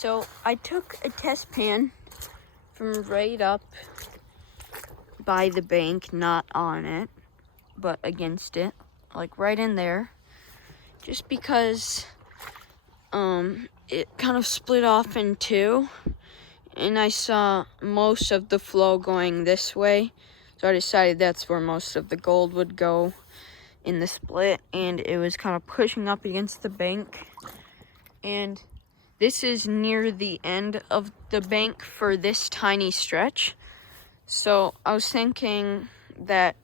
So I took a test pan from right up by the bank, not on it, but against it, like right in there, just because it kind of split off in two, and I saw most of the flow going this way, so I decided that's where most of the gold would go in the split, and it was kind of pushing up against the bank. And this is near the end of the bank for this tiny stretch, so I was thinking that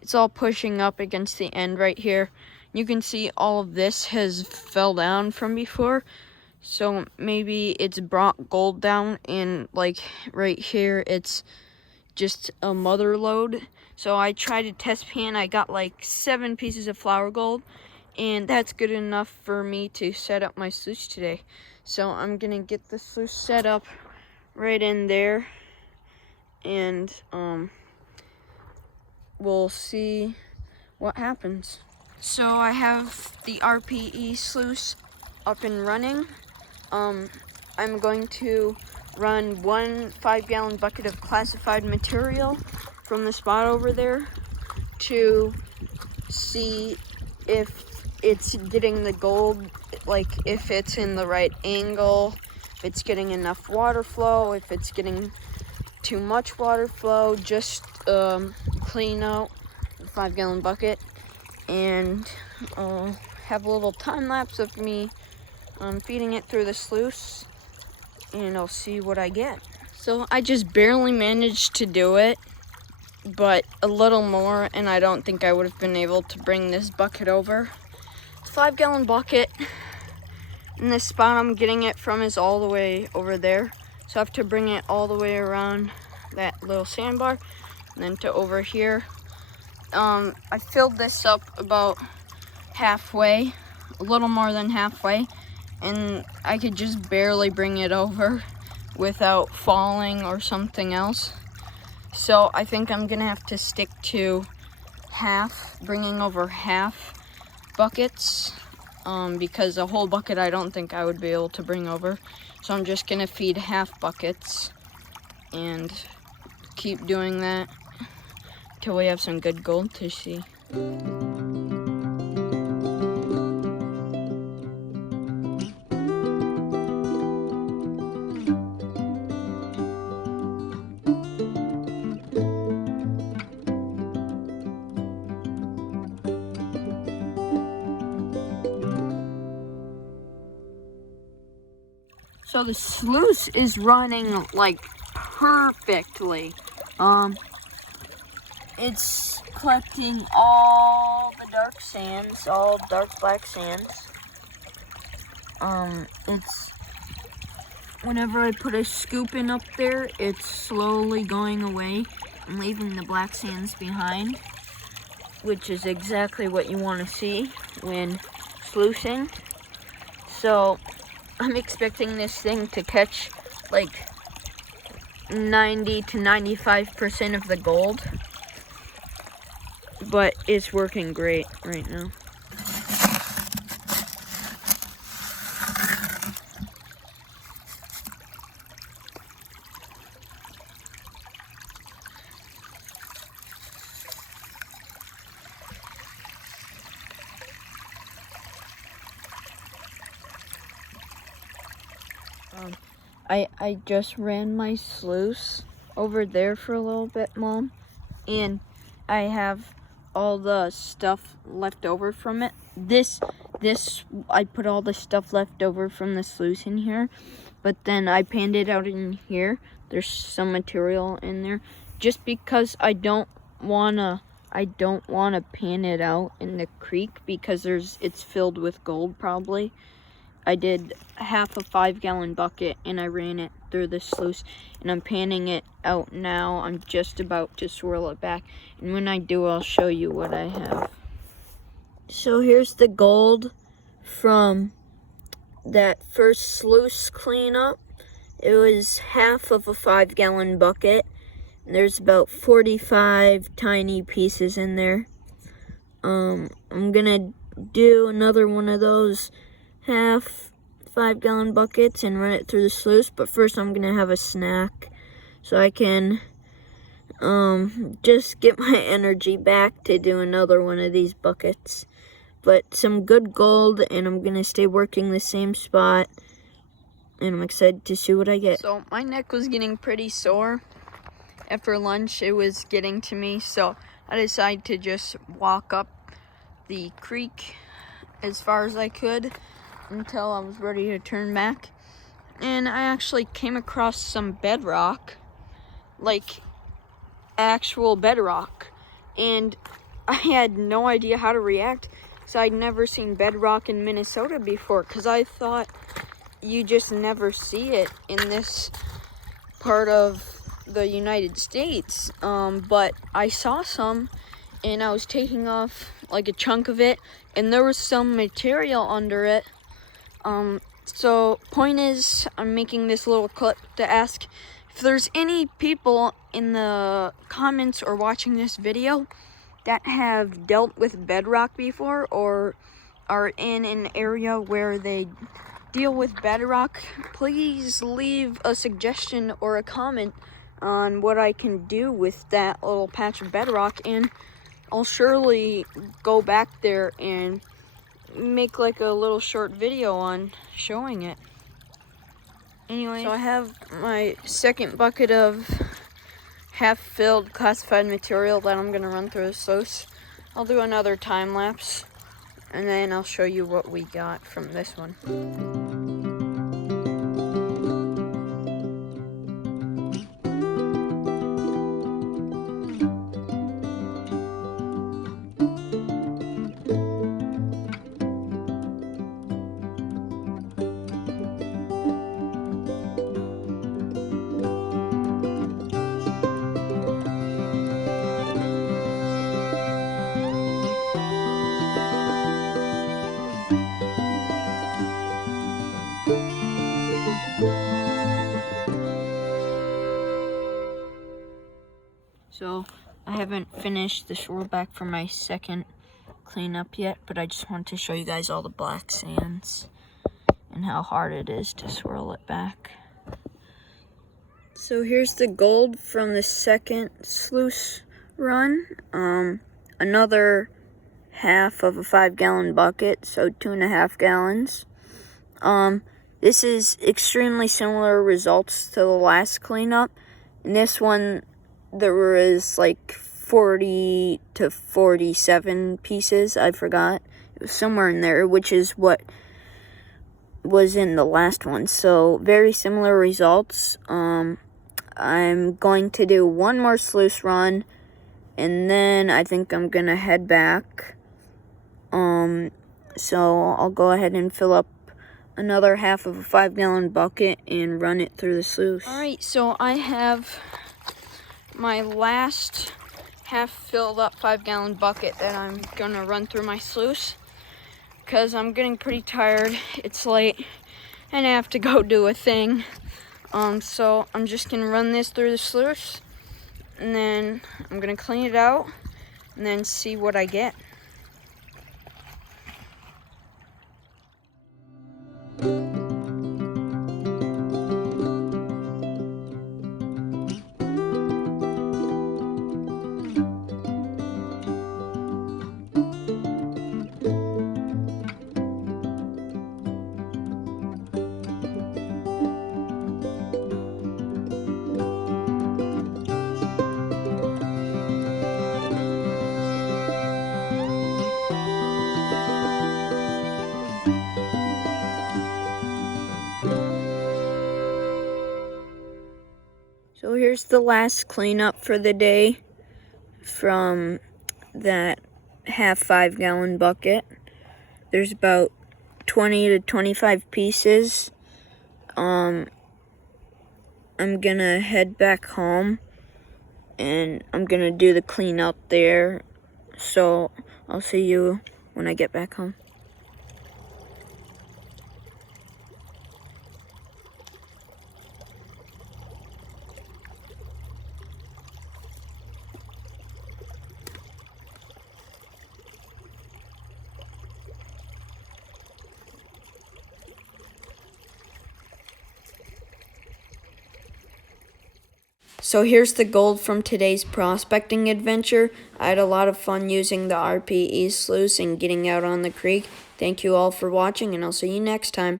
it's all pushing up against the end right here. You can see all of this has fell down from before, so maybe it's brought gold down, and like right here it's just a mother lode. So I tried a test pan. I got like 7 pieces of flour gold, and that's good enough for me to set up my sluice today. So I'm gonna get the sluice set up right in there, and we'll see what happens. So I have the RPE sluice up and running. I'm going to run 1 5-gallon bucket of classified material from the spot over there to see if it's getting the gold, like if it's in the right angle, if it's getting enough water flow, if it's getting too much water flow. Just clean out the 5-gallon bucket, and I'll have a little time lapse of me feeding it through the sluice, and I'll see what I get. So I just barely managed to do it, but a little more, and I don't think I would have been able to bring this bucket over. It's a 5-gallon bucket, and the spot I'm getting it from is all the way over there, so I have to bring it all the way around that little sandbar, and then to over here. I filled this up about halfway, a little more than halfway, and I could just barely bring it over without falling or something else. So I think I'm gonna have to stick to bringing over half buckets, because a whole bucket I don't think I would be able to bring over. So I'm just gonna feed half buckets and keep doing that till we have some good gold to see. So the sluice is running like perfectly. It's collecting all the dark sands, all dark black sands. It's whenever I put a scoop in up there, it's slowly going away and leaving the black sands behind, which is exactly what you want to see when sluicing. So I'm expecting this thing to catch like 90 to 95% of the gold, but it's working great right now. I just ran my sluice over there for a little bit, Mom, and I have all the stuff left over from it. This I put all the stuff left over from the sluice in here, but then I panned it out in here. There's some material in there, just because I don't wanna pan it out in the creek, because it's filled with gold probably. I did half a 5-gallon bucket and I ran it through the sluice, and I'm panning it out now. I'm just about to swirl it back, and when I do, I'll show you what I have. So here's the gold from that first sluice cleanup. It was half of a 5-gallon bucket. There's about 45 tiny pieces in there. I'm gonna do another one of those half 5-gallon buckets and run it through the sluice. But first I'm gonna have a snack so I can just get my energy back to do another one of these buckets. But some good gold, and I'm gonna stay working the same spot, and I'm excited to see what I get. So my neck was getting pretty sore. After lunch, it was getting to me, so I decided to just walk up the creek as far as I could until I was ready to turn back. And I actually came across some bedrock, like actual bedrock, and I had no idea how to react, so I'd never seen bedrock in Minnesota before, because I thought you just never see it in this part of the United States. But I saw some, and I was taking off like a chunk of it, and there was some material under it. So point is, I'm making this little clip to ask if there's any people in the comments or watching this video that have dealt with bedrock before, or are in an area where they deal with bedrock. Please leave a suggestion or a comment on what I can do with that little patch of bedrock, and I'll surely go back there and make like a little short video on showing it. Anyway, so I have my second bucket of half-filled classified material that I'm gonna run through the sluice. I'll do another time lapse, and then I'll show you what we got from this one. So I haven't finished the swirl back for my second cleanup yet, but I just wanted to show you guys all the black sands and how hard it is to swirl it back. So here's the gold from the second sluice run. Another half of a 5-gallon bucket, so 2.5 gallons. This is extremely similar results to the last cleanup. In this one, there was like 40 to 47 pieces. I forgot. It was somewhere in there, which is what was in the last one. So very similar results. I'm going to do one more sluice run, and then I think I'm gonna head back. So I'll go ahead and fill up another half of a 5-gallon bucket and run it through the sluice. Alright, so I have my last half filled up 5-gallon bucket that I'm gonna run through my sluice, because I'm getting pretty tired. It's late and I have to go do a thing. So I'm just gonna run this through the sluice, and then I'm gonna clean it out and then see what I get. So here's the last cleanup for the day from that half 5-gallon bucket. There's about 20 to 25 pieces. I'm gonna head back home and I'm gonna do the cleanup there. So I'll see you when I get back home. So here's the gold from today's prospecting adventure. I had a lot of fun using the RPE sluice and getting out on the creek. Thank you all for watching, and I'll see you next time.